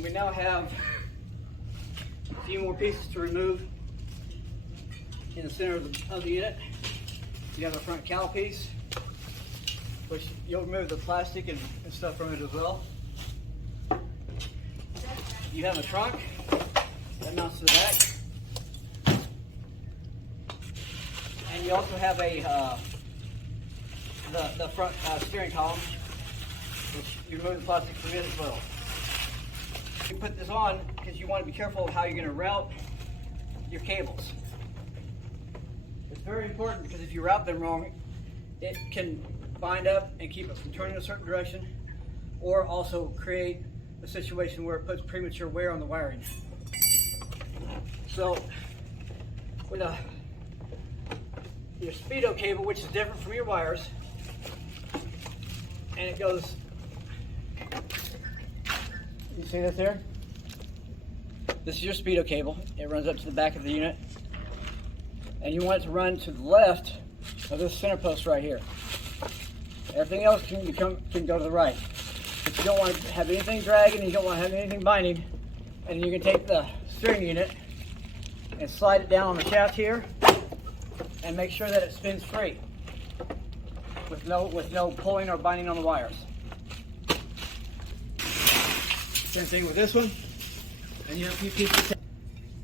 And we now have a few more pieces to remove in the center of the unit. You have a front cowl piece, which you'll remove the plastic and stuff from it as well. You have a trunk that mounts to the back. And you also have a the front steering column, which you remove the plastic from it as well. You put this on because you want to be careful of how you're going to route your cables. It's very important because if you route them wrong, it can bind up and keep it from turning a certain direction, or also create a situation where it puts premature wear on the wiring. So with your speedo cable, which is different from your wires, and it goes, you see this here? This is your speedo cable. It runs up to the back of the unit, and you want it to run to the left of this center post right here. Everything else can go to the right. But you don't want to have anything dragging, you don't want to have anything binding, and you can take the steering unit and slide it down on the shaft here and make sure that it spins free with no pulling or binding on the wires. Same thing with this one. And you have a few pieces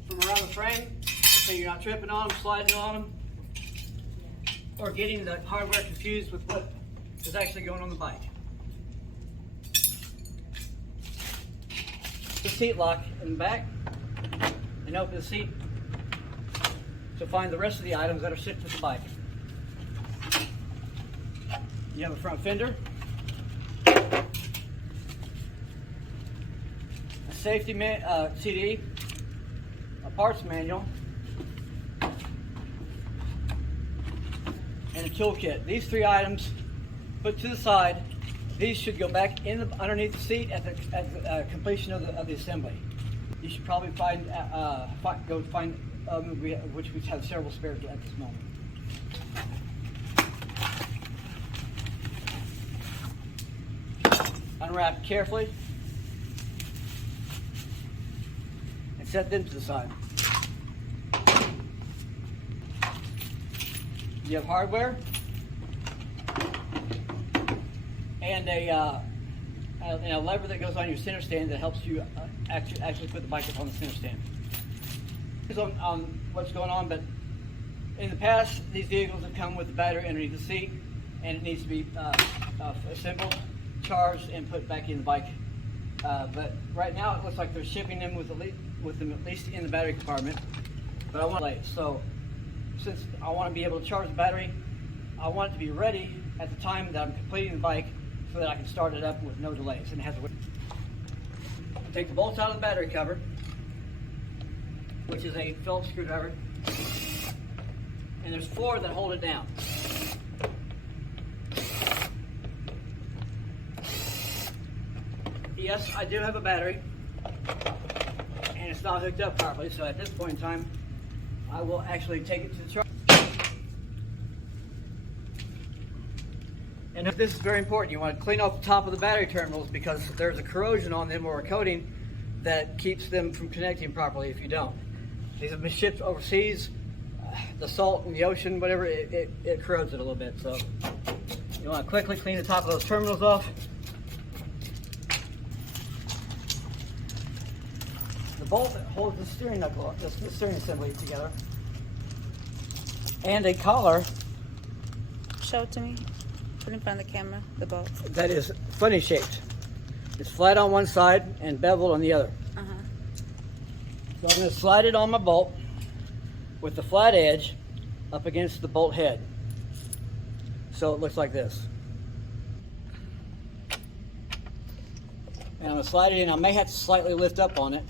from around the frame so you're not tripping on them, sliding on them, or getting the hardware confused with what is actually going on the bike. The seat lock in the back, and open the seat to find the rest of the items that are shipped with the bike. You have a front fender, a safety CD, a parts manual, and a toolkit. These three items put to the side. These should go back in underneath the seat at the completion of the assembly. You should probably go find which we have several spares at this moment. Unwrap carefully and set them to the side. You have hardware and a lever that goes on your center stand that helps you actually put the bike up on the center stand. On what's going on, but in the past, these vehicles have come with the battery underneath the seat, and it needs to be assembled, charged, and put back in the bike. But right now, it looks like they're shipping them with them at least in the battery compartment. But I want to so since I want to be able to charge the battery, I want it to be ready at the time that I'm completing the bike, so that I can start it up with no delays. And it has to take the bolts out of the battery cover, which is a Phillips screwdriver, and there's 4 that hold it down. Yes, I do have a battery, and it's not hooked up properly, so at this point in time, I will actually take it to the charge. And this is very important. You want to clean off the top of the battery terminals because there's a corrosion on them or a coating that keeps them from connecting properly if you don't. These have been shipped overseas. The salt in the ocean, whatever, it corrodes it a little bit. So you want to quickly clean the top of those terminals off. The bolt that holds the steering knuckle, the steering assembly together, and a collar. Show it to me. Put it in front of the camera, the bolt. That is funny shaped. It's flat on one side and beveled on the other. So I'm going to slide it on my bolt with the flat edge up against the bolt head. So it looks like this. And I'm going to slide it in. I may have to slightly lift up on it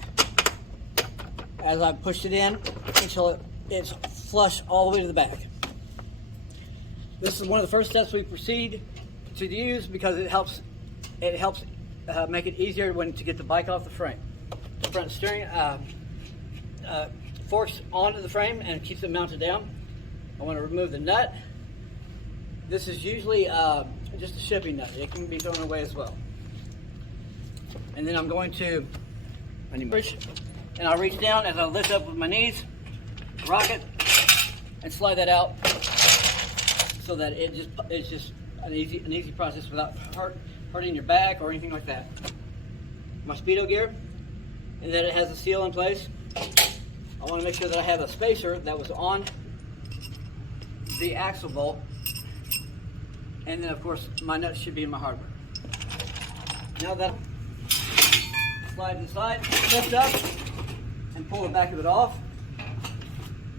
as I push it in until it's flush all the way to the back. This is one of the first steps we proceed to use because it helps make it easier to get the bike off the frame. The front steering forks onto the frame and keeps it mounted down. I want to remove the nut. This is usually just a shipping nut. It can be thrown away as well. And then I'm going to I need bridge. And I'll reach down as I lift up with my knees, rock it, and slide that out so that it's just an easy process without hurting your back or anything like that. My Speedo gear, and that it has a seal in place. I want to make sure that I have a spacer that was on the axle bolt, and then of course my nuts should be in my hardware. Now that slide to the side, lift up, and pull the back of it off.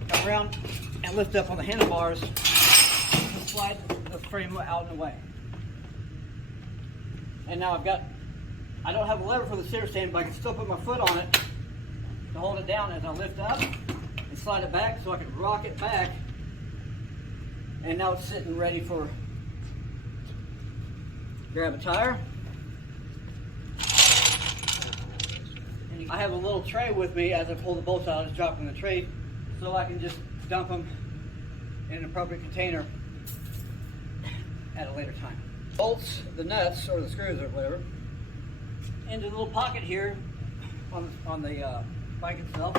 Come around and lift up on the handlebars and slide the frame out and away. And now I don't have a lever for the center stand, but I can still put my foot on it to hold it down as I lift up and slide it back so I can rock it back. And now it's sitting ready for grab a tire. And I have a little tray with me as I pull the bolts out. I just drop them in the tray so I can just dump them in an appropriate container at a later time. Bolts the nuts or the screws or whatever into the little pocket here on the bike itself,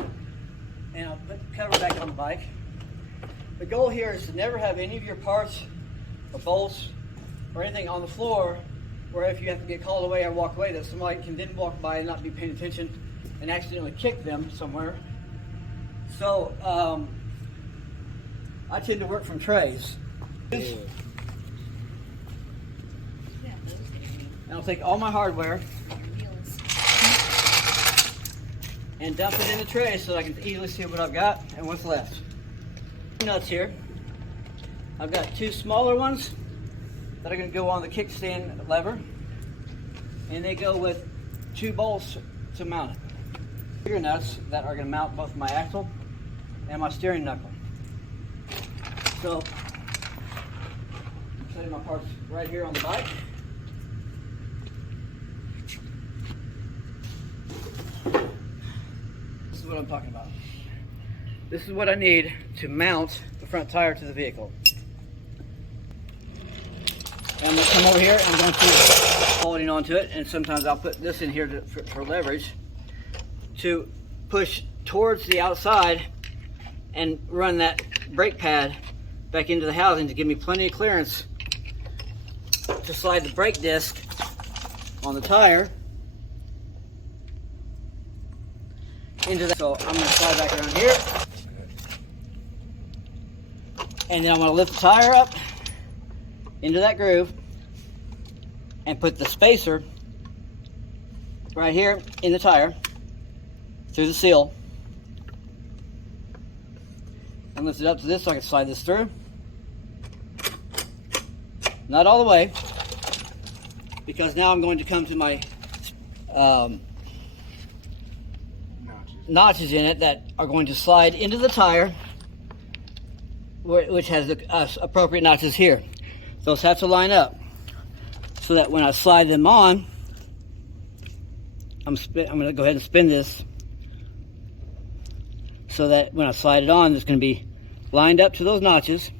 and I'll put the cover back on the bike. The goal here is to never have any of your parts or bolts or anything on the floor where if you have to get called away or walk away, that somebody can then walk by and not be paying attention and accidentally kick them somewhere. So I tend to work from trays. And I'll take all my hardware and dump it in the tray so I can easily see what I've got and what's left. Nuts here. I've got two smaller ones that are going to go on the kickstand lever, and they go with 2 bolts to mount it. Bigger nuts that are going to mount both my axle and my steering knuckle. So, I'm setting my parts right here on the bike. This is what I'm talking about. This is what I need to mount the front tire to the vehicle. And I'm going to come over here and I'm going to holding onto it, and sometimes I'll put this in here for leverage to push towards the outside and run that brake pad back into the housing to give me plenty of clearance to slide the brake disc on the tire into that. So I'm going to slide back around here, and then I'm going to lift the tire up into that groove and put the spacer right here in the tire through the seal and lift it up to this so I can slide this through. Not all the way, because now I'm going to come to my notches in it that are going to slide into the tire, which has the appropriate notches here. Those have to line up so that when I slide them on, I'm going to go ahead and spin this so that when I slide it on, it's going to be lined up to those notches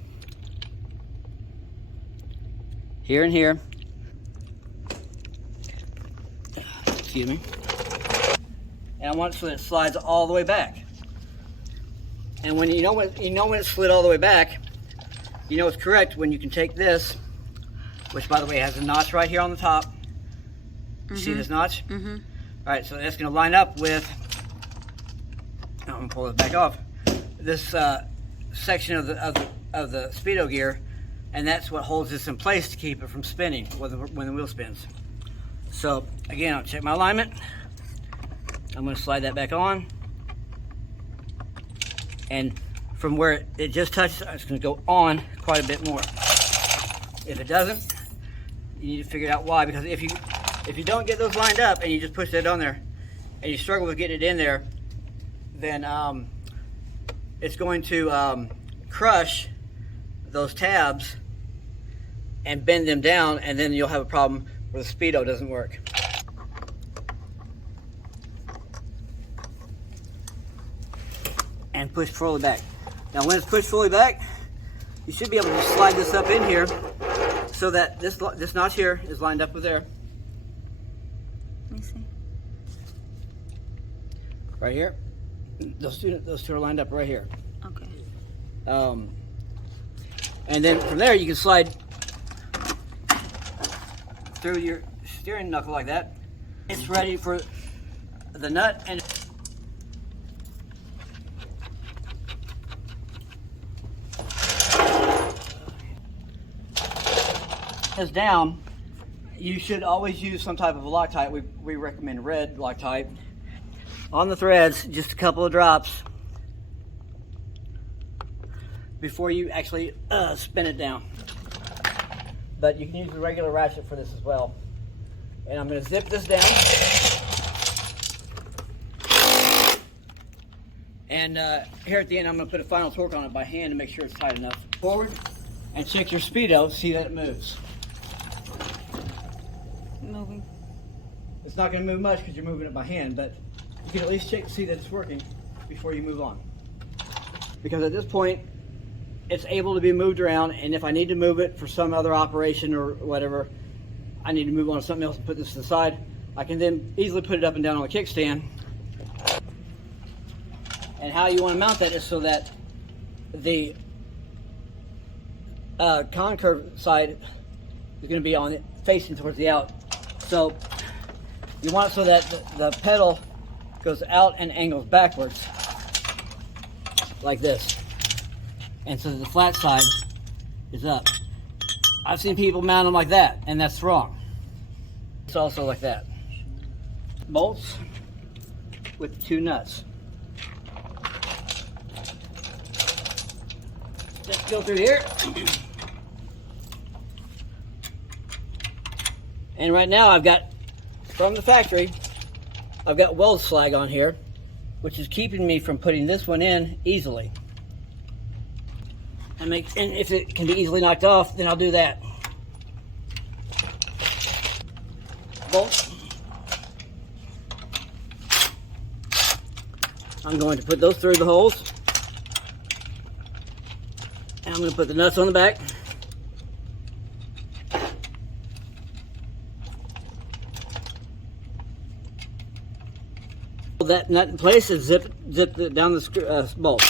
here and here. Excuse me. And I want it so that it slides all the way back. And when you know when it's slid all the way back, you know it's correct when you can take this, which by the way has a notch right here on the top. See this notch? All right, so that's going to line up with, I'm going to pull it back off, this section of the Speedo gear, and that's what holds this in place to keep it from spinning when the wheel spins. So again, I'll check my alignment. I'm going to slide that back on, and from where it just touches, it's going to go on quite a bit more. If it doesn't, you need to figure out why, because if you don't get those lined up and you just push that on there and you struggle with getting it in there, then it's going to crush those tabs and bend them down, and then you'll have a problem where the Speedo doesn't work. And push fully back. Now when it's pushed fully back, you should be able to slide this up in here so that this notch here is lined up with there. Let me see. right here. Those two are lined up right here. Okay. And then from there you can slide through your steering knuckle like that. It's ready for the nut and is down. You should always use some type of Loctite. We recommend red Loctite. On the threads, just a couple of drops before you actually spin it down. But you can use the regular ratchet for this as well. And I'm going to zip this down. And here at the end, I'm going to put a final torque on it by hand to make sure it's tight enough. Forward and check your speedo to see that it moves. Moving. It's not going to move much because you're moving it by hand, but you can at least check to see that it's working before you move on. Because at this point, it's able to be moved around, and if I need to move it for some other operation or whatever, I need to move on to something else and put this to the side, I can then easily put it up and down on the kickstand. And how you want to mount that is so that the concurve side is going to be on it, facing towards the out. So you want it so that the pedal goes out and angles backwards like this, and so the flat side is up. I've seen people mount them like that, and that's wrong. It's also like that. Bolts with two nuts. Let's go through here. And right now I've got, from the factory, I've got weld slag on here, which is keeping me from putting this one in easily. And if it can be easily knocked off, then I'll do that. Bolts. I'm going to put those through the holes. And I'm going to put the nuts on the back. Hold that nut in place and zip it down the bolt.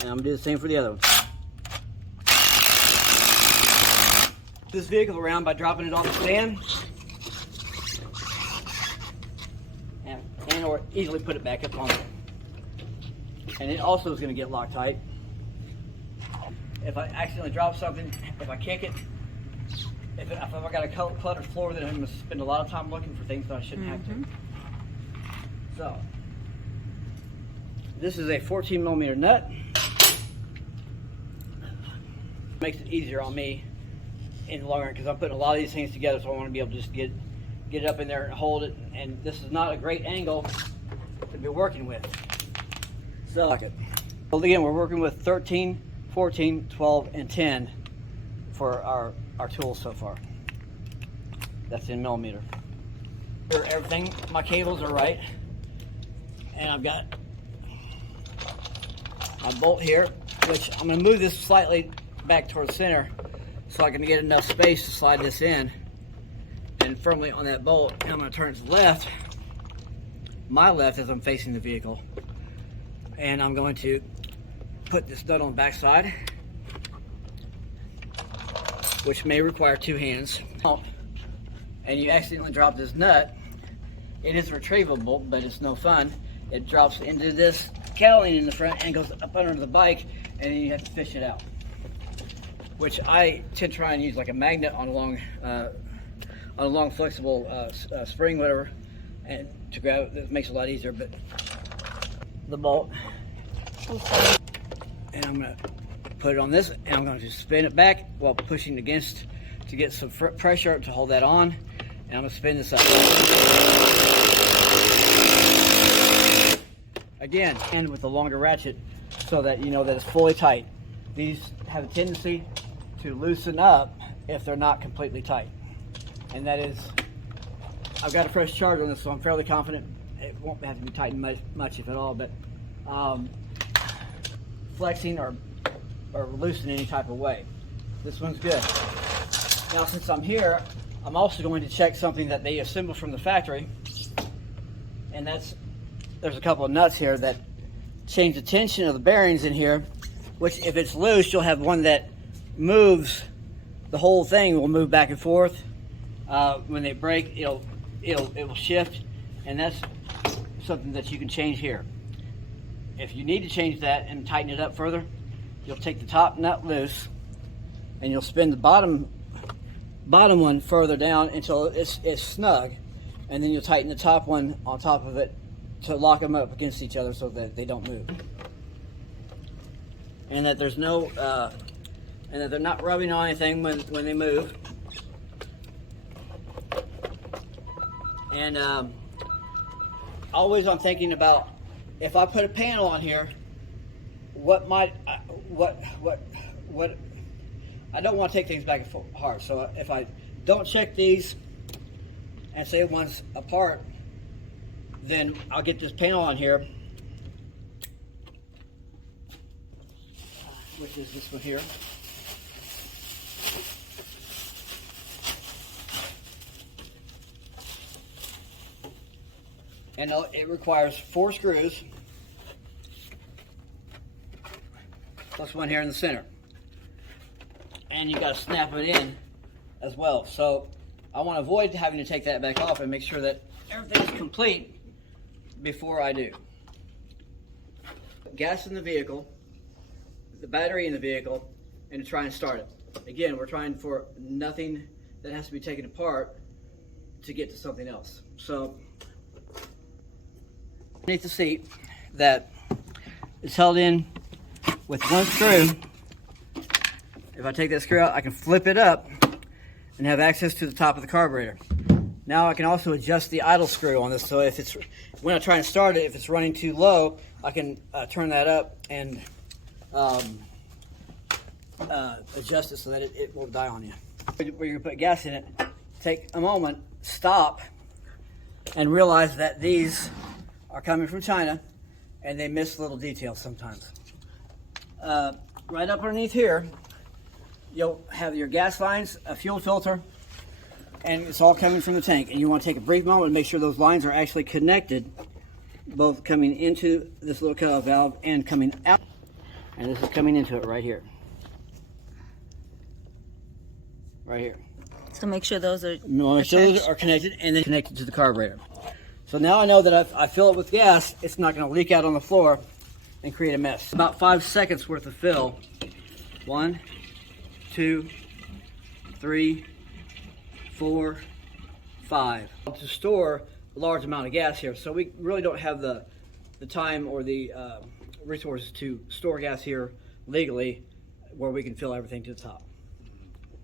And I'm going to do the same for the other one. This vehicle around by dropping it off the stand. And or easily put it back up on it. And it also is going to get Loctite. If I accidentally drop something, if I kick it, if I got a cluttered floor, then I'm going to spend a lot of time looking for things that I shouldn't have to. So, this is a 14 millimeter nut. Makes it easier on me in the long run because I'm putting a lot of these things together, so I want to be able to just get it up in there and hold it. And this is not a great angle to be working with. So, well, again, we're working with 13, 14, 12, and 10 for our tools so far. That's in millimeter. Everything, my cables are right. And I've got my bolt here, which I'm going to move this slightly back towards the center so I can get enough space to slide this in and firmly on that bolt. And I'm going to turn it to the left, my left, as I'm facing the vehicle. And I'm going to put this nut on the back side, which may require two hands. And you accidentally drop this nut, it is retrievable, but it's no fun. It drops into this cowling in the front and goes up under the bike, and then you have to fish it out. Which I tend to try and use like a magnet on a long flexible spring, whatever, and to grab it. That makes it a lot easier. But the bolt, and I'm going to put it on this, and I'm going to just spin it back while pushing against to get some pressure to hold that on, and I'm going to spin this up. Again, and with the longer ratchet so that you know that it's fully tight. These have a tendency to loosen up if they're not completely tight. And that is, I've got a fresh charge on this, so I'm fairly confident it won't have to be tightened much if at all, but flexing or loosen any type of way. This one's good. Now, since I'm here, I'm also going to check something that they assemble from the factory, and there's a couple of nuts here that change the tension of the bearings in here, which if it's loose, you'll have one that moves, the whole thing will move back and forth. When they break, it will shift, and that's something that you can change here. If you need to change that and tighten it up further, you'll take the top nut loose and you'll spin the bottom one further down until it's snug, and then you'll tighten the top one on top of it to lock them up against each other so that they don't move, and that there's no and that they're not rubbing on anything when they move. And always I'm thinking about, if I put a panel on here, what I don't want to take things back and forth. So if I don't check these and say one's apart, then I'll get this panel on here, which is this one here. And it requires 4 screws, plus one here in the center. And you got to snap it in as well. So I want to avoid having to take that back off and make sure that everything's complete before I do. Gas in the vehicle, the battery in the vehicle, and to try and start it. Again, we're trying for nothing that has to be taken apart to get to something else. So underneath the seat that is held in with one screw. If I take that screw out, I can flip it up and have access to the top of the carburetor. Now I can also adjust the idle screw on this, so if it's, when I try and start it, if it's running too low, I can turn that up and adjust it so that it won't die on you. Where you're gonna put gas in it, take a moment, stop, and realize that these are coming from China, and they miss little details sometimes. Right up underneath here, you'll have your gas lines, a fuel filter, and it's all coming from the tank. And you want to take a brief moment and make sure those lines are actually connected, both coming into this little cutoff valve and coming out. And this is coming into it right here. Right here. So make sure those are connected and then connected to the carburetor. So now I know that if I fill it with gas, it's not going to leak out on the floor and create a mess. About 5 seconds worth of fill. 1, 2, 3, 4, 5. To store a large amount of gas here, so we really don't have the time or the resources to store gas here legally, where we can fill everything to the top.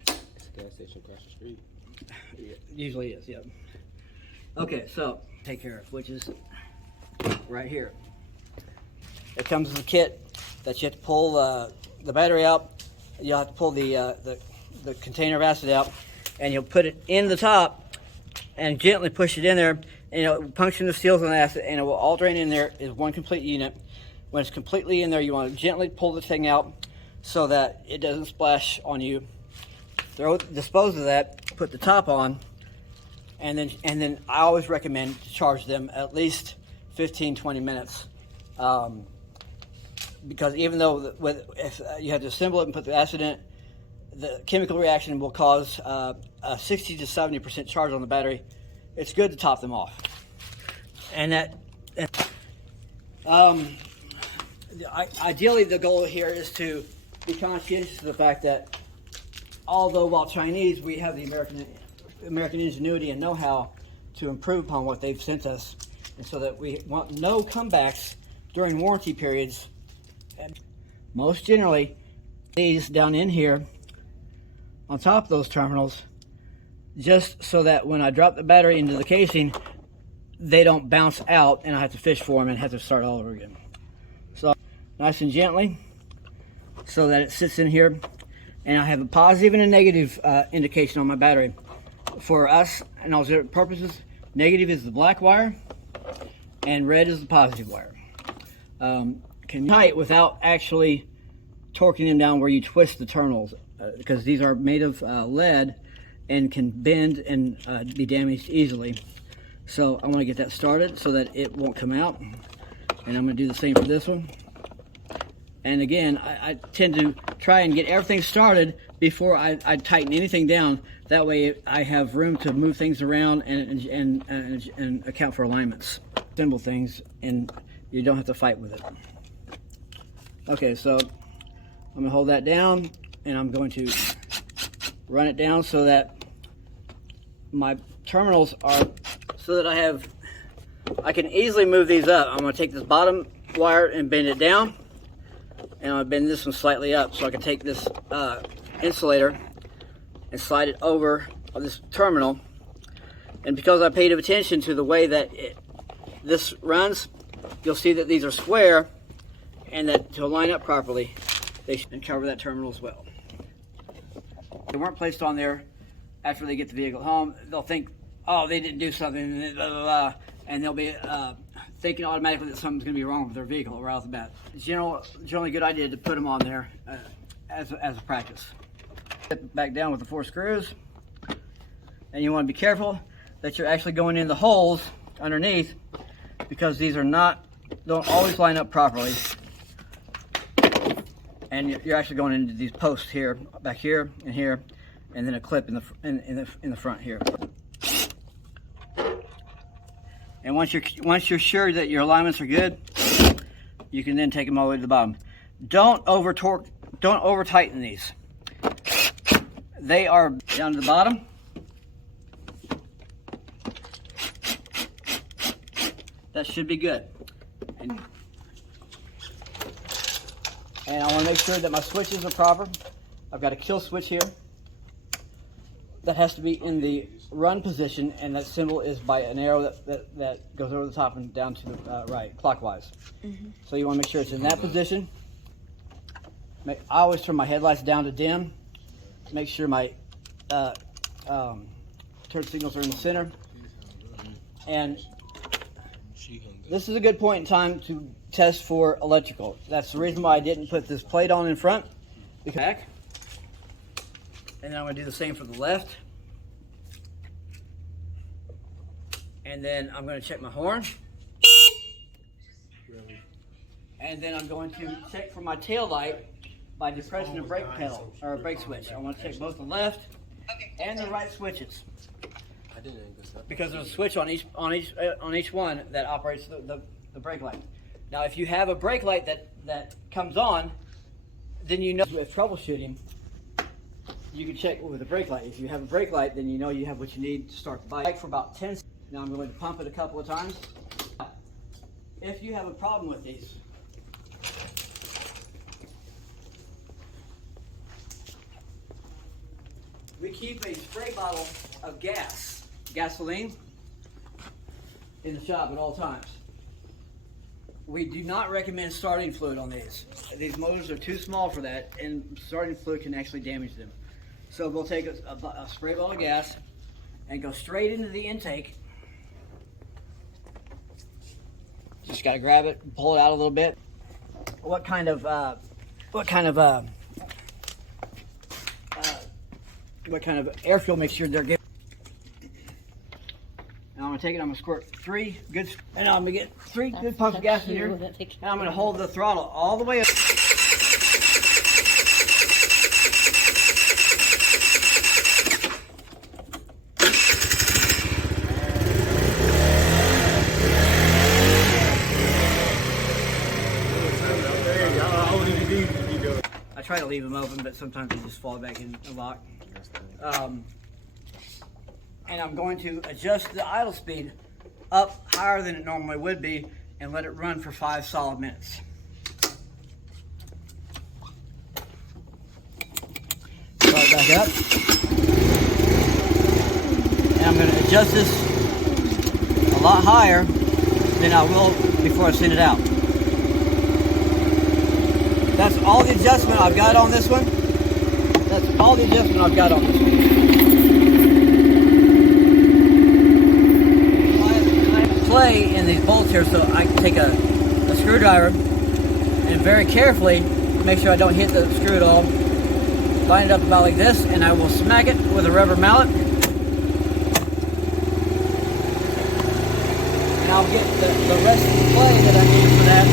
It's a gas station across the street. It usually is, yeah. Okay, so take care of, which is right here. It comes with a kit that you have to pull the battery out. You'll have to pull the container of acid out, and you'll put it in the top and gently push it in there, and it'll puncture the seals on the acid, and it will all drain in there as one complete unit. When it's completely in there, you want to gently pull the thing out so that it doesn't splash on you. Dispose of that, put the top on, and then I always recommend to charge them at least 15-20 minutes. Because even though if you have to assemble it and put the acid in it, the chemical reaction will cause a 60 to 70% charge on the battery. It's good to top them off. And ideally the goal here is to be conscientious of the fact that although while Chinese, we have the American ingenuity and know-how to improve upon what they've sent us, and so that we want no comebacks during warranty periods. And most generally, these down in here on top of those terminals, just so that when I drop the battery into the casing, they don't bounce out and I have to fish for them and have to start all over again. So nice and gently, so that it sits in here, and I have a positive and a negative indication on my battery. For us and all purposes, negative is the black wire and red is the positive wire. Can tight without actually torquing them down where you twist the terminals, because these are made of lead and can bend and be damaged easily. So I want to get that started so that it won't come out. And I'm going to do the same for this one. And again, I tend to try and get everything started before I tighten anything down. That way I have room to move things around and account for alignments. Assemble things and you don't have to fight with it. Okay, so I'm going to hold that down and I'm going to run it down so that my terminals are, so that I can easily move these up. I'm going to take this bottom wire and bend it down, and I'm going to bend this one slightly up so I can take this insulator and slide it over on this terminal. And because I paid attention to the way that this runs, you'll see that these are square, and that to line up properly, they should cover that terminal as well. They weren't placed on there after they get the vehicle home. They'll think, oh, they didn't do something, blah, blah, blah, and they'll be thinking automatically that something's going to be wrong with their vehicle right off the bat. It's generally a good idea to put them on there as a practice. Step it back down with the 4 screws, and you want to be careful that you're actually going in the holes underneath, because these don't always line up properly. And you're actually going into these posts here, back here, and then a clip in the front here. And once you're sure that your alignments are good, you can then take them all the way to the bottom. Don't over tighten these. They are down to the bottom. That should be good. And I want to make sure that my switches are proper. I've got a kill switch here. That has to be in the run position, and that symbol is by an arrow that goes over the top and down to the right, clockwise. Mm-hmm. So you want to make sure it's in that position. I always turn my headlights down to dim. Make sure my turn signals are in the center. And this is a good point in time to test for electrical. That's the reason why I didn't put this plate on in front. Back. And then I'm going to do the same for the left. And then I'm going to check my horn. And then I'm going to check for my tail light by depressing the brake pedal, or a brake switch. I want to check both the left and the right switches, because there's a switch on each one that operates the brake light. Now, if you have a brake light that comes on, then you know with troubleshooting, you can check with a brake light. If you have a brake light, then you know you have what you need to start the bike for about 10 seconds. Now I'm going to pump it a couple of times. If you have a problem with these, we keep a spray bottle of gasoline, in the shop at all times. We do not recommend starting fluid on these. These motors are too small for that, and starting fluid can actually damage them. So we'll take a spray bottle of gas and go straight into the intake. Just got to grab it, pull it out a little bit. What kind of air fuel mixture they're giving. Now I'm going to take it, I'm going to squirt 3 good, and I'm going to get 3 good pumps of gas in here, and I'm going to hold the throttle all the way up. I try to leave them open, but sometimes they just fall back in the lock. And I'm going to adjust the idle speed up higher than it normally would be and let it run for 5 solid minutes. Start back up. And I'm going to adjust this a lot higher than I will before I send it out. That's all the adjustment I've got on this one. That's all the adjustment I've got on this one. Play in these bolts here, so I can take a screwdriver and very carefully make sure I don't hit the screw at all. Line it up about like this, and I will smack it with a rubber mallet. I'll get the rest of the play that I need for that to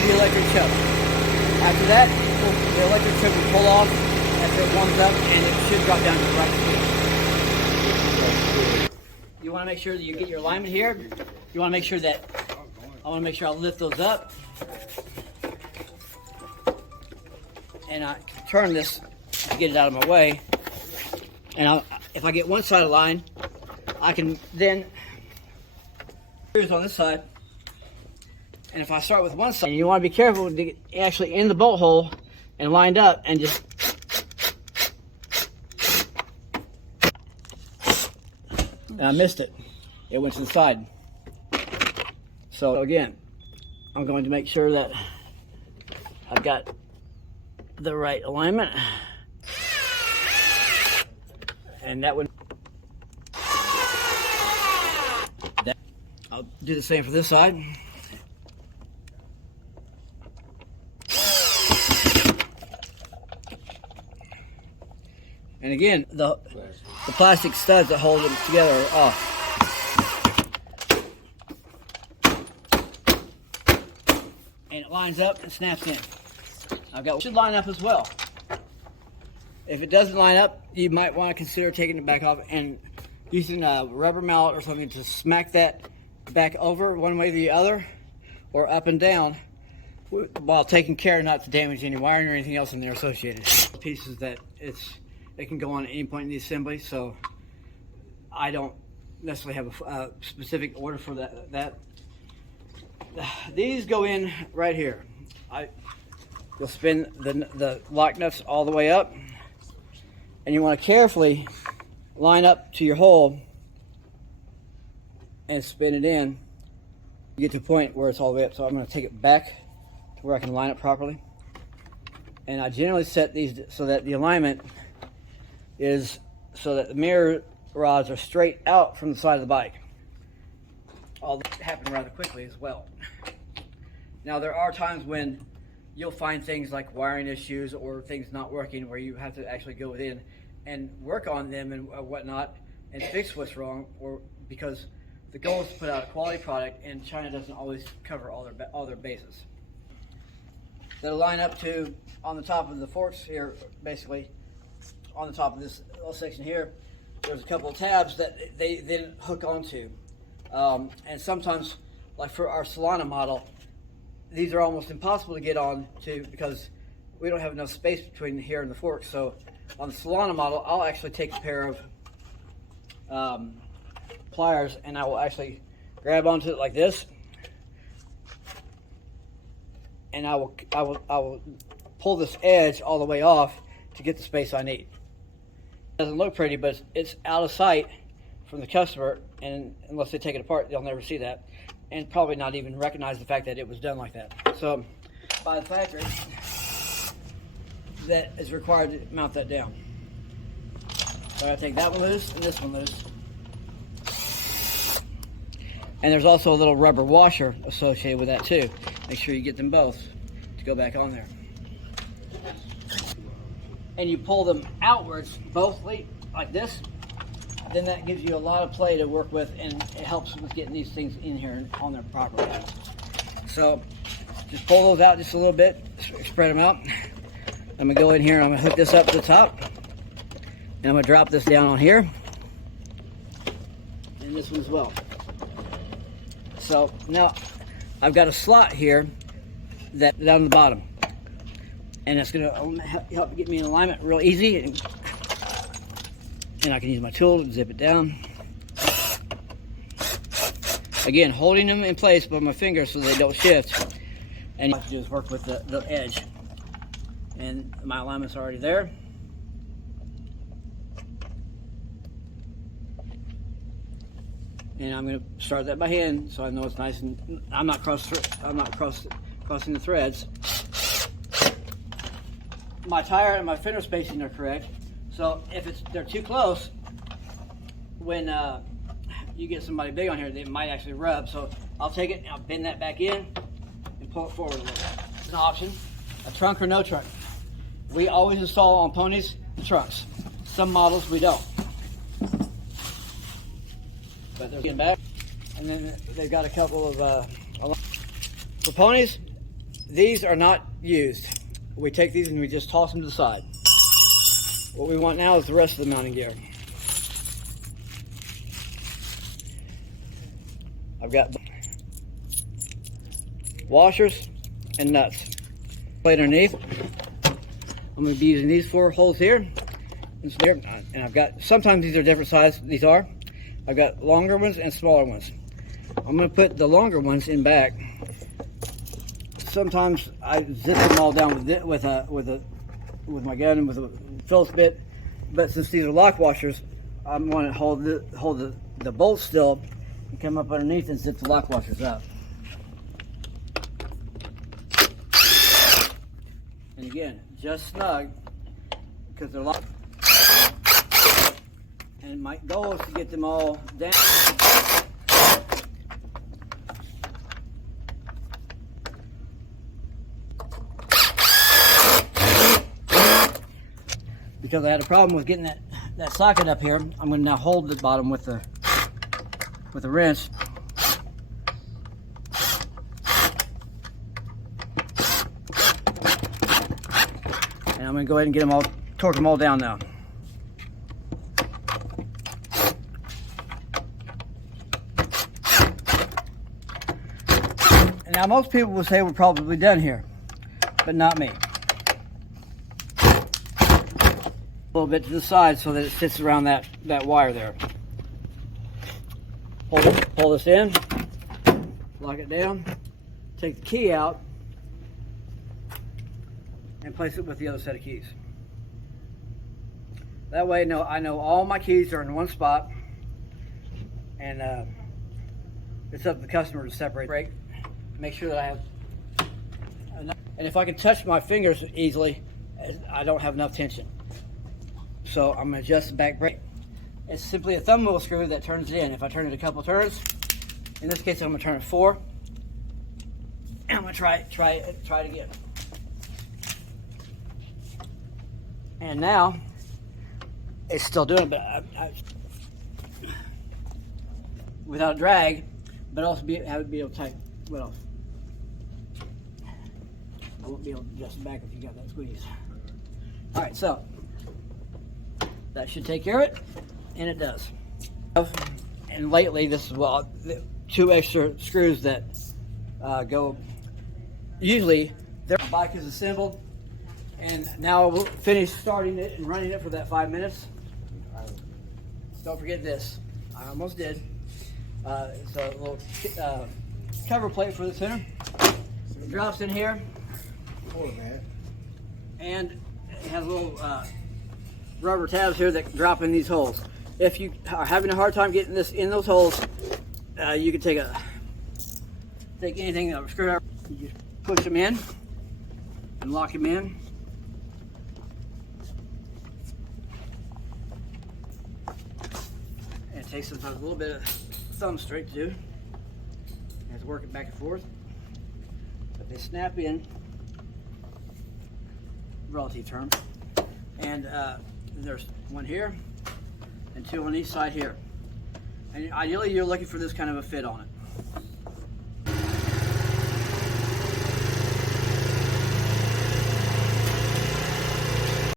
the electric choke. After that, the electric choke will pull off after it warms up, and it should drop down to the right speed. You want to make sure that you get your alignment here. You want to make sure that I'll lift those up, and I turn this to get it out of my way. And if I get one side aligned, I can then here's on this side. And if I start with one side, and you want to be careful to get actually in the bolt hole and lined up, and just and I missed it. It went to the side. So again, I'm going to make sure that I've got the right alignment. And that would, I'll do the same for this side. And again, the plastic studs that hold them together are off. And it lines up and snaps in. It should line up as well. If it doesn't line up, you might want to consider taking it back off and using a rubber mallet or something to smack that back over one way or the other, or up and down, while taking care not to damage any wiring or anything else in there associated. Pieces that it can go on at any point in the assembly, so I don't necessarily have a specific order for that. These go in right here. You'll spin the lock nuts all the way up, and you want to carefully line up to your hole and spin it in. You get to a point where it's all the way up, so I'm going to take it back to where I can line it properly. And I generally set these so that the alignment is so that the mirror rods are straight out from the side of the bike. All that happen rather quickly as well. Now there are times when you'll find things like wiring issues or things not working where you have to actually go in and work on them and whatnot and fix what's wrong, or because the goal is to put out a quality product, and China doesn't always cover all their bases. That'll line up to on the top of the forks here, basically on the top of this little section here. There's a couple of tabs that they then hook onto, and sometimes, like for our Solana model, these are almost impossible to get on to because we don't have enough space between here and the fork. So on the Solana model, I'll actually take a pair of pliers and I will actually grab onto it like this, and I will pull this edge all the way off to get the space I need. It doesn't look pretty, but it's out of sight from the customer, and unless they take it apart, they'll never see that, and probably not even recognize the fact that it was done like that. So by the factory, that is required to mount that down. So I gotta take that one loose and this one loose. And there's also a little rubber washer associated with that too. Make sure you get them both to go back on there. And you pull them outwards, both like this, then that gives you a lot of play to work with, and it helps with getting these things in here and on there properly. So just pull those out just a little bit, spread them out. I'm gonna go in here and I'm gonna hook this up to the top, and I'm gonna drop this down on here, and this one as well. So now I've got a slot here that down the bottom, and that's gonna help get me in alignment real easy, and I can use my tool to zip it down. Again, holding them in place by my fingers so they don't shift. And all I have to do is work with the edge. And my alignment's already there. And I'm going to start that by hand so I know it's nice and I'm not crossing the threads. My tire and my fender spacing are correct. So if they're too close, when you get somebody big on here, they might actually rub. So I'll take it and I'll bend that back in and pull it forward a little bit. It's an option, a trunk or no trunk. We always install on ponies the trunks. Some models we don't. but they're getting back. And then they've got a couple of for ponies. These are not used. We take these and we just toss them to the side. What we want now is the rest of the mounting gear. I've got washers and nuts. Plate underneath. I'm going to be using these 4 holes here. And I've got, sometimes these are different sizes. These are. I've got longer ones and smaller ones. I'm going to put the longer ones in back. Sometimes I zip them all down with my gun and with a Phillips bit. But since these are lock washers, I want to hold the bolts still and come up underneath and zip the lock washers up. And again, just snug because they're locked. And my goal is to get them all down. Because I had a problem with getting that socket up here, I'm going to now hold the bottom with the wrench. And I'm going to go ahead and get them all, torque them all down now. And now most people will say we're probably done here, but not me. A little bit to the side so that it sits around that wire there. Pull this in, lock it down, take the key out, and place it with the other set of keys. That way I know all my keys are in one spot, and it's up to the customer to separate. Make sure that I have enough. And if I can touch my fingers easily, I don't have enough tension. So I'm going to adjust the back brake. It's simply a thumb wheel screw that turns it in. If I turn it a couple turns, in this case I'm going to turn it 4, and I'm going to try it again. And now it's still doing it, but I without drag, but also have it be able to tighten. What else? I won't be able to adjust the back if you got that squeeze. All right, so that should take care of it, and it does. And lately, this is the 2 extra screws that go. Usually, their bike is assembled, and now we'll finish starting it and running it for that 5 minutes. Don't forget this. I almost did. It's a little cover plate for the center. It drops in here, and it has little rubber tabs here that drop in these holes. If you are having a hard time getting this in those holes, you can take anything, a screwdriver, you just push them in and lock them in. And it takes sometimes a little bit of thumb strength too. You have to work it back and forth, but they snap in, relative terms. And there's one here and 2 on each side here. And ideally you're looking for this kind of a fit on it.